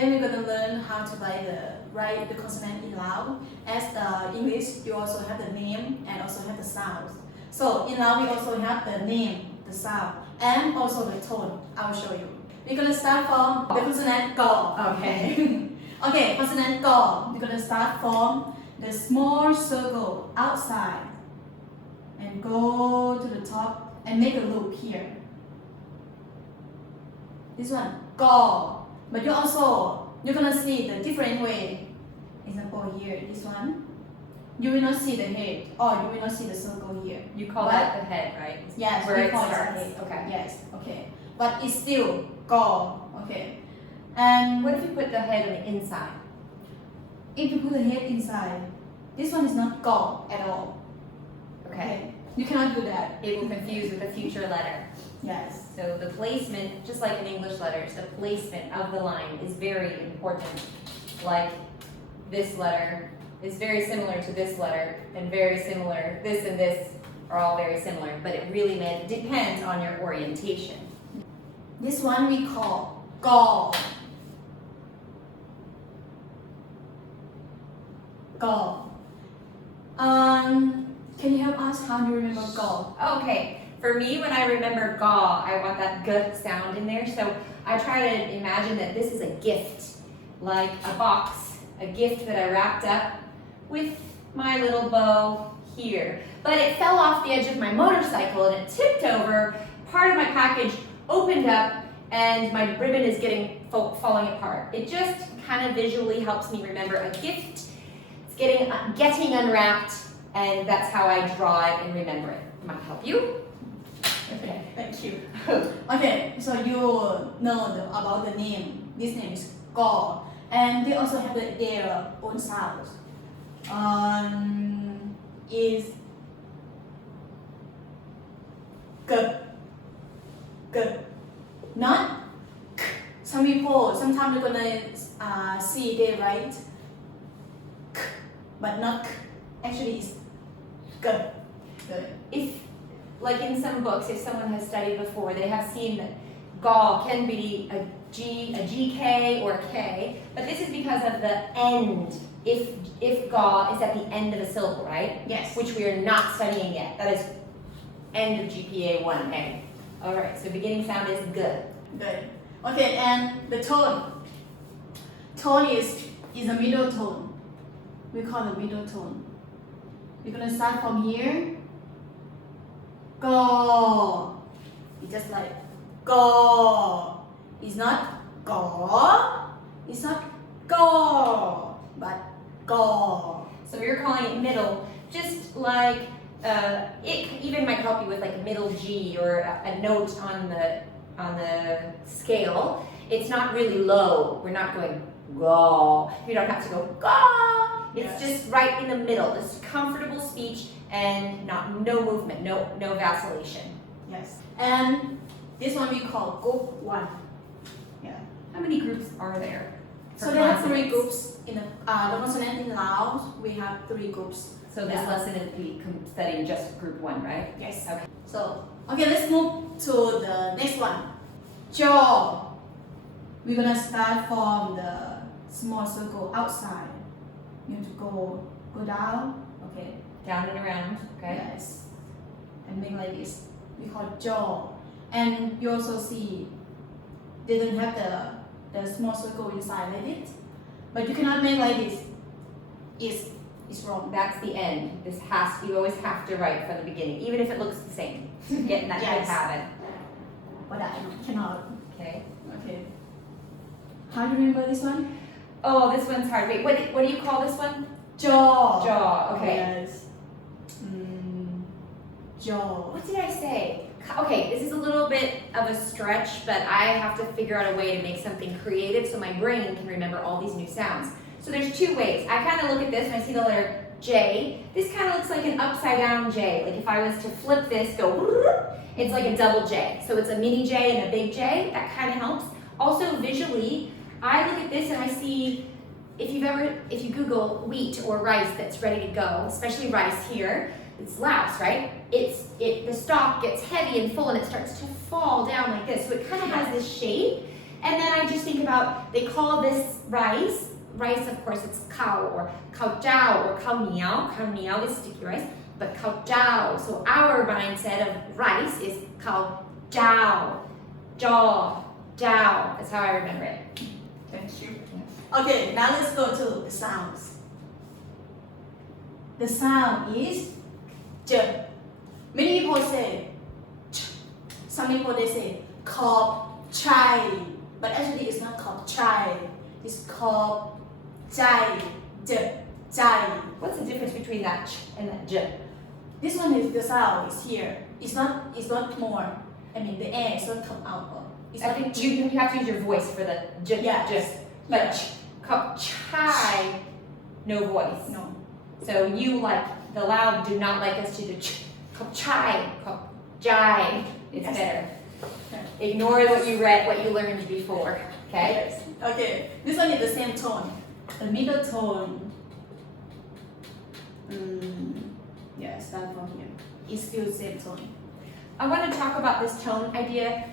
Today we're going to learn how to write the consonant in Lao. As the English, you also have the name and also have the sounds. So in Lao, we also have the name, the sound, and also the tone. I will show you. We're going to start from the consonant Go. Okay. Okay, consonant Go. We're going to start from the small circle outside and go to the top and make a loop here. This one, Go. But you're gonna see the different way. Example here, this one. You will not see the head, or you will not see the circle here. You call that the head, right? Yes, where it call starts. It head. Okay. Yes, okay. But it's still Go. Okay. And what if you put the head on the inside? If you put the head inside, this one is not Go at all. Okay. You cannot do that. It will confuse with the future letter. Yes. So the placement, just like in English letters, the placement of the line is very important. Like this letter is very similar to this letter, and very similar, this and this are all very similar, but it really depends on your orientation. This one we call Go. Go. Can you help us how you remember Go? Okay. For me, when I remember Ga, I want that G sound in there. So I try to imagine that this is a gift, like a box, a gift that I wrapped up with my little bow here. But it fell off the edge of my motorcycle and it tipped over. Part of my package opened up and my ribbon is falling apart. It just kind of visually helps me remember a gift. It's getting unwrapped, and that's how I draw it and remember it. Might help you. Okay, thank you. Okay, so you know about the name. This name is Go, and they also have their own sounds. Is G, G, not K. Some people sometimes you're gonna see they write K, but not K. Actually, it's G. If, like in some books, if someone has studied before, they have seen that Ga can be a GK or a K, but this is because of the end. If Ga is at the end of a syllable, right? Yes. Which we are not studying yet. That is end of GPA 1A. All right, so beginning sound is good. Good. Okay, and the tone. Tone is a middle tone. We call it middle tone. We're gonna start from here. Go. It's just like go. It's not go. It's not go, but go. So you're calling it middle, just like it even might help you with like a middle G or a note on the scale. It's not really low. We're not going go. You don't have to go go. It's just right in the middle. This comfortable speech and no movement, no vacillation. Yes. And this one we call group 1. Yeah. How many groups are there? So there are 3 groups in the consonant in Laos. We have 3 groups. So this lesson is studying just group 1, right? Yes. Okay. So let's move to the next one. Jaw. We're gonna start from the small circle outside. You have to go down. Okay. Down and around. Okay. Yes. And make like this. We call it jaw. And you also see they don't have the small circle inside like it. But you cannot make like this. It's wrong. That's the end. You always have to write from the beginning, even if it looks the same. Get in that Yes. habit. But I cannot. Okay. Okay. How do you remember this one? Oh, this one's hard. Wait, what do you call this one? Jaw. Jaw. Okay. Yes. Jaw. What did I say? Okay, this is a little bit of a stretch, but I have to figure out a way to make something creative so my brain can remember all these new sounds. So there's 2 ways. I kind of look at this and I see the letter J. This kind of looks like an upside down J. Like if I was to flip this, it's like a double J. So it's a mini J and a big J. That kind of helps. Also visually, I look at this and I see, if you Google wheat or rice that's ready to go, especially rice here, it's Laos, right? The stalk gets heavy and full and it starts to fall down like this. So it kind of has this shape. And then I just think think about, they call this rice. Rice, of course, it's cow or kao jiao or kao niao. Kao niao is sticky rice, but kao jiao. So our mindset of rice is kao jiao, jaw, jiao. That's how I remember it. Thank you. Okay, now let's go to the sounds. The sound is j. Many people say ch. Some people they say called chai, but actually it's not called chai. It's called jai, jai. What's the difference between that ch and that j? This one is the sound is here. It's not more. I mean the air is not come out. It's I not think you have to use your voice for the j. Yeah. Just, but ch, chai, no voice. no. So you like the Lao do not like us to do ch, chai, jai. It's Yes. better. Ignore what you read, what you learned before. Okay. Yes. Okay. This one is the same tone. The middle tone. Yeah, start from here. It's still the same tone. I want to talk about this tone idea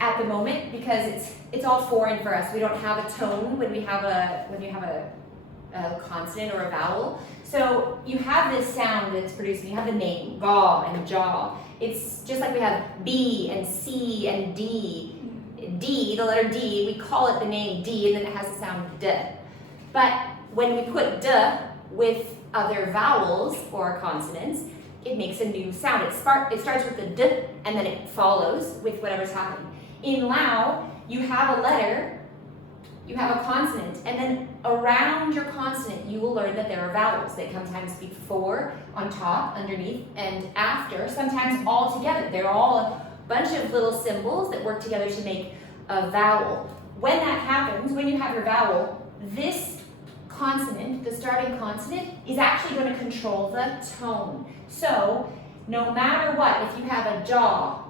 at the moment because it's all foreign for us. We don't have a tone when you have a consonant or a vowel. So you have this sound that's producing. You have the name ga and jaw. It's just like we have B and C and D. D, the letter D, we call it the name D, and then it has the sound D. But when we put D with other vowels or consonants, it makes a new sound. It starts with the D, and then it follows with whatever's happening. In Lao, you have a letter, you have a consonant, and then around your consonant, you will learn that there are vowels. They sometimes before, on top, underneath, and after, sometimes all together. They're all a bunch of little symbols that work together to make a vowel. When that happens, when you have your vowel, this consonant, the starting consonant, is actually going to control the tone. So, no matter what, if you have a jaw,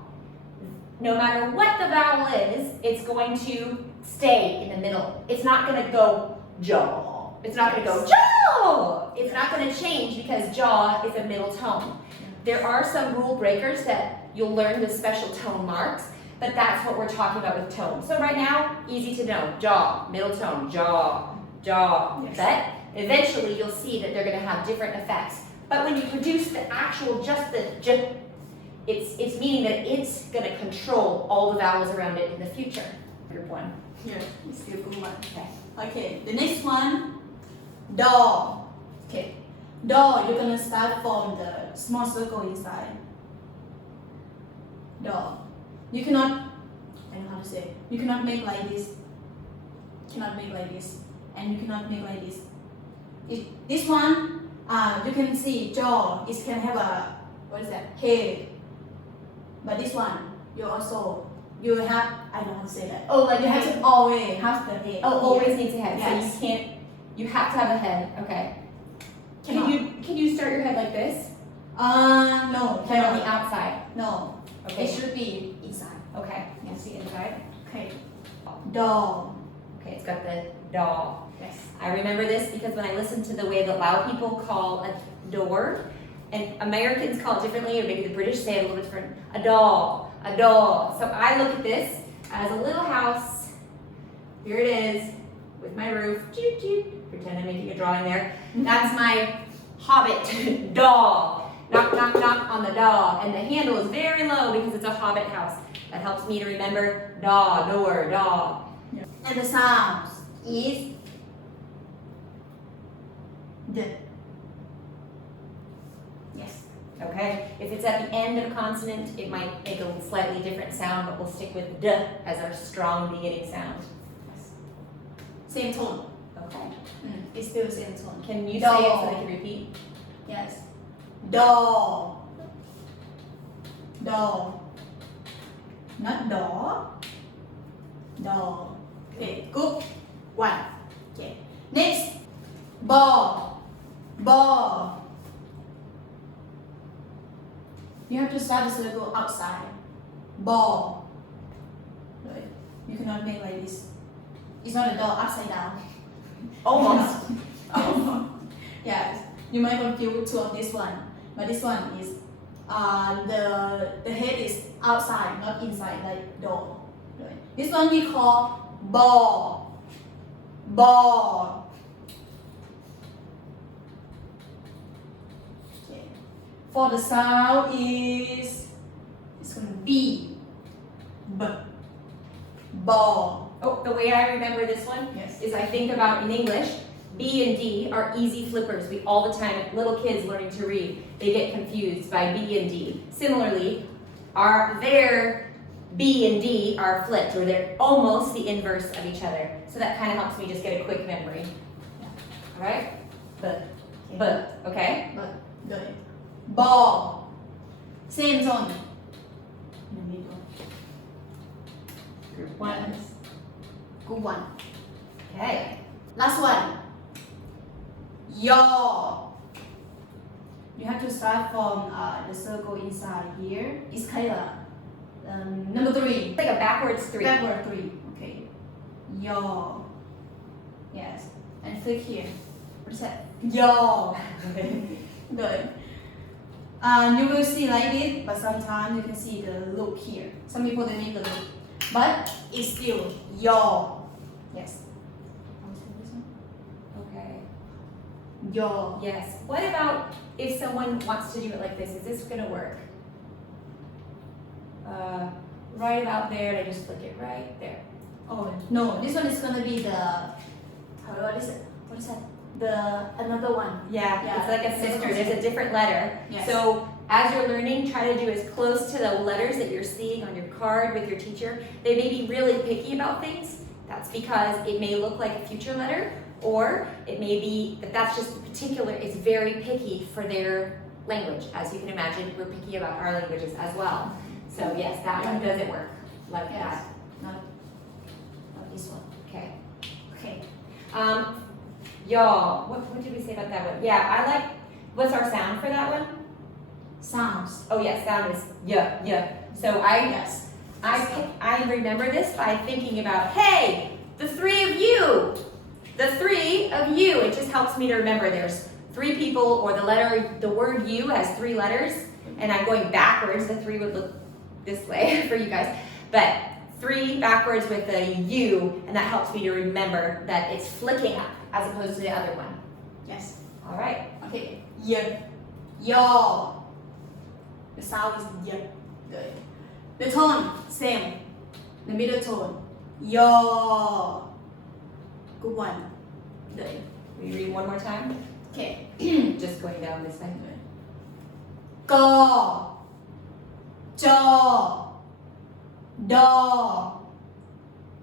no matter what the vowel is, it's going to stay in the middle. It's not going to go jaw. It's not going to go jaw. It's not going to change because jaw is a middle tone. There are some rule breakers that you'll learn with special tone marks, but that's what we're talking about with tone. So right now, easy to know, jaw, middle tone, jaw, jaw. Yes. But eventually you'll see that they're going to have different effects. But when you produce the actual, just the j, it's meaning that it's going to control all the vowels around it in the future. Group one. Here, it's still good one. Okay. Okay, the next one, door. Okay, door, you're gonna start from the small circle inside. Door. You cannot, I don't know how to say, you cannot make like this. Cannot make like this. And you cannot make like this. This one, you can see jaw, it can have a, what is that, head. But this one, you have, I don't know how to say that. Oh, like You have to always have the head. Oh, always needs a head. Yes. So you have to have a head. Okay. Cannot. Can you start your head like this? No, Head on the cannot. outside. No, Okay. it should be inside. Okay. Yes, the inside. Okay. Door. Okay, it's got the daw. Yes. I remember this because when I listened to the way the Lao people call a door, and Americans call it differently, or maybe the British say it a little bit different. A doll. A doll. So I look at this as a little house. Here it is, with my roof. Choot, choot. Pretend I'm making a drawing there. That's my hobbit doll. Knock, knock, knock on the door. And the handle is very low because it's a hobbit house. That helps me to remember door, door, door. And the sound is the. Yes. Okay, if it's at the end of a consonant, it might make a slightly different sound, but we'll stick with D as our strong beginning sound. Yes. Same tone. Okay. It's still the same tone. Can you say it so Door. they can repeat? Yes. Door. Door. Not door. Door. Okay, good. One. Okay. Next. Ball. Ball. You have to start the circle outside. Ball. Right. You cannot make like this. It's not a door upside down. Almost. Almost. Yes. You might confuse two of this one, but this one is the head is outside, not inside like door. Right. This one we call ball, ball. Okay. For the sound is it's going to be b, ball. Oh, the way I remember this one Yes. is I think about in English, B and D are easy flippers. We all the time, little kids learning to read, they get confused by B and D. Similarly, their B and D are flipped, or they're almost the inverse of each other. So that kind of helps me just get a quick memory. All right? But, Okay? but, good. Ball. Same zone. In the middle. Group One. Good one. Okay. Last one. Yaw. You have to start from the circle inside here. It's kind of number 3. It's like a backwards 3. Backward 3. Okay. Yaw. Yes. And flick here. What is that? Yaw. Good. You will see like this, but sometimes you can see the loop here. Some people they make the loop, but it's still yaw. Yes. Okay. Yaw. Yes. What about if someone wants to do it like this? Is this going to work? Right about there, and I just flick it right there. Oh no, this one is gonna be what is it? What is that? Another one. Yeah, it's like a sister. There's a different letter. Yes. So as you're learning, try to do as close to the letters that you're seeing on your card with your teacher. They may be really picky about things. That's because it may look like a future letter, or it may be that that's just particular. It's very picky for their language. As you can imagine, we're picky about our languages as well. So yes, that one doesn't work like Yes. that. Not this one. Okay. Okay. Y'all, what did we say about that one? Yeah, what's our sound for that one? Sounds. Oh yes, sound is yeah. So Yes. I remember this by thinking about, hey, the 3 of you. The 3 of you. It just helps me to remember there's 3 people, or the word you has 3 letters, and I'm going backwards. The 3 would look this way for you guys, but 3 backwards with the U, and that helps me to remember that it's flicking up as opposed to the other one. Yes. All right. Okay. Yaw. The sound is y. Good. The tone, same. The middle tone. Yaw. Good one. Good. Will you read one more time? Okay. Just going down this way. Go. Jaw. Daw.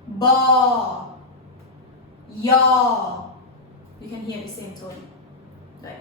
Ball. Yaw. You can hear the same tone. Right.